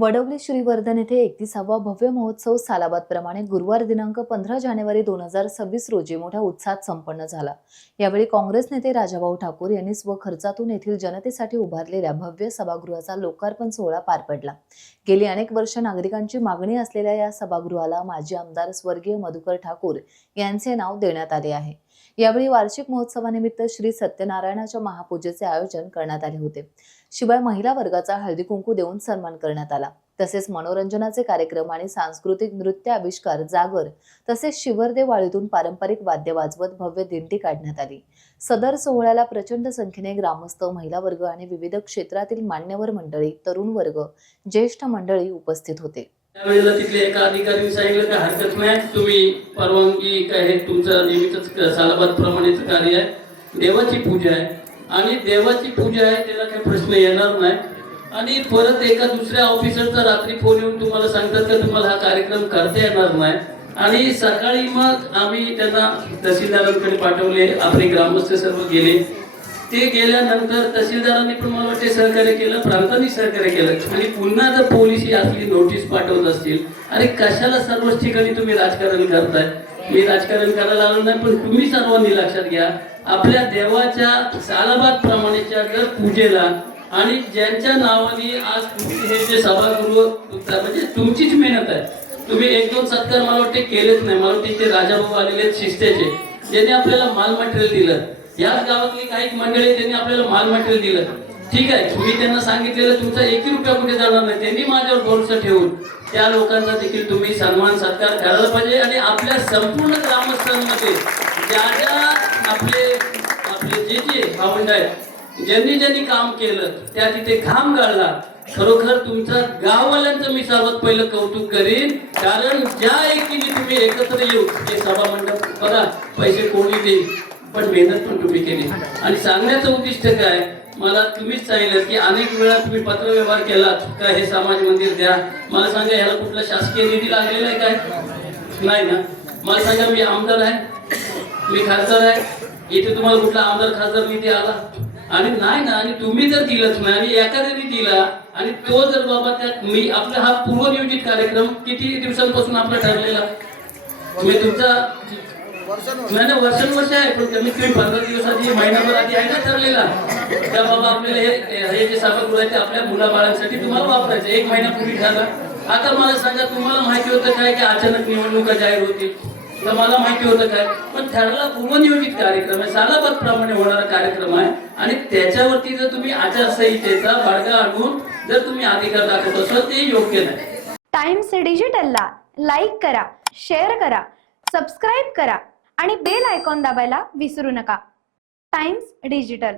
वडवली श्रीवर्धन येथे 31वा भव्य महोत्सव सालाबादप्रमाणे गुरुवार दिनांक 15 जानेवारी 2026 रोजी मोठ्या उत्साहात संपन्न झाला। यावेळी काँग्रेस नेते राजाभाऊ ठाकूर यांनी स्वखर्चातून येथील जनतेसाठी उभारलेल्या भव्य सभागृहाचा लोकार्पण सोहळा पार पडला। गेली अनेक वर्ष नागरिकांची मागणी असलेल्या या सभागृहाला माजी आमदार स्वर्गीय मधुकर ठाकूर यांचे नाव देण्यात आले आहे। यावेळी वार्षिक महोत्सवानिमित्त श्री सत्यनारायणाच्या महापूजेचे आयोजन करण्यात आले होते। शिवाय महिला वर्गाचा हळदी कुंकू देऊन सन्मान करण्यात आला। तसेच मनोरंजनाचे कार्यक्रम आणि सांस्कृतिक नृत्य आविष्कार, जागर तसेच शिवर्दे वाळीतून पारंपरिक वाद्य वाजवत भव्य दिंडी काढण्यात आली। सदर सोहळ्याला प्रचंड संख्येने ग्रामस्थ, महिला वर्ग आणि विविध क्षेत्रातील मान्यवर मंडळी, तरुण वर्ग, ज्येष्ठ मंडळी उपस्थित होते। त्यावेळेला तिथले एका अधिकाऱ्यांनी सांगितलं की हरकत नाही, तुम्ही परवानगी काय हे तुमचं नेहमीच सालाबाद प्रमाणेच कार्य आहे, देवाची पूजा आहे आणि देवाची पूजा आहे, त्याला काही प्रश्न येणार नाही। आणि परत एका दुसऱ्या ऑफिसरचा रात्री फोन येऊन तुम्हाला सांगतात की तुम्हाला हा कार्यक्रम करता येणार नाही। आणि सकाळी मग आम्ही त्यांना तहसीलदारांकडे पाठवले, आपले ग्रामस्थ सर्व गेले। ते गेल्यानंतर तहसीलदारांनी पण मला वाटते सहकार्य केलं, प्रांतांनी सहकार्य केलं आणि पुन्हा जर पोलिसी असली नोटीस पाठवत असतील, अरे कशाला सर्वच ठिकाणी तुम्ही राजकारण करताय? मी राजकारण करायला आलो नाही, पण तुम्ही सर्वांनी लक्षात घ्या, आपल्या देवाच्या सालाबाद प्रमाणेच्या जर पूजेला आणि ज्यांच्या नावाने आज तुम्ही हे जे सभागृह म्हणजे तुमचीच मेहनत आहे, तुम्ही एक दोन सत्कार मला वाटते केलेच नाही। मला वाटते ते राजाभाऊ आलेले शिस्तेचे, ज्यांनी आपल्याला माल मटेरियल दिलं, याच गावातली काही मंडळी त्यांनी आपल्याला माल मटेरियल दिलं, ठीक आहे, तुम्ही त्यांना सांगितलेलं तुमचा 1 रुपया कुठे जाणार नाही, त्यांनी माझ्यावर भरोसा ठेवून त्या लोकांचा देखील तुम्ही सन्मान सत्कार करायला पाहिजे। आणि आपल्या संपूर्ण ग्रामस्थांमध्ये ज्या आपले जे भावंड आहेत, ज्यांनी काम केलं, त्या तिथे घाम गाळला, खरोखर तुमच्या गाववाल्यांचं मी सर्वात पहिलं कौतुक करीन। कारण ज्या एकीने तुम्ही एकत्र येऊ हे सभा मंडप बघा, पैसे कोणी देईल पण मेहनत पण तुम्ही केली। आणि सांगण्याचं उद्दिष्ट काय, मला तुम्हीच सांगितलं की अनेक वेळा तुम्ही पत्रव्यवहार केलात का हे समाज मंदिर द्या, मला सांगा ह्याला कुठला शासकीय निधी लागलेला आहे काय? नाही ना। मला सांगा, मी आमदार आहे, मी खासदार आहे, इथे तुम्हाला कुठला आमदार खासदार निधी आला? आणि नाही ना। आणि तुम्ही जर दिलंच नाही आणि एखाद्याने दिला आणि तो जर बाबा त्या मी आपला हा पूर्वनियोजित कार्यक्रम किती दिवसांपासून आपला ठरलेला, तुम्ही तुमचा नाही वर्षानुवर्ष आहे, पण कमीत कमी 15 दिवसाची महिनाभर आधी आहे ना ठरलेला, त्या बाबा आपल्याला हे जे सभागृह आहे ते आपल्या मुलाबाळांसाठी तुम्हाला वापरायचं। 1 महिन्यापूर्वी झाला। आता मला सांगा, तुम्हाला माहिती होतं काय की अचानक निवडणुका जाहीर होतील? तर मला माहिती होतं काय? पण ठरला पूर्वनियोजित कार्यक्रम आहे, सालाबाद प्रमाणे होणारा कार्यक्रम आहे आणि त्याच्यावरती जर तुम्ही आचारसंहितेचा बडगा आणून जर तुम्ही अधिकार दाखवत असाल ते योग्य नाही। टाइम्स डिजिटलला लाईक करा, शेअर करा, सबस्क्राईब करा आणि बेल आयकॉन दाबायला विसरू नका। Times digital.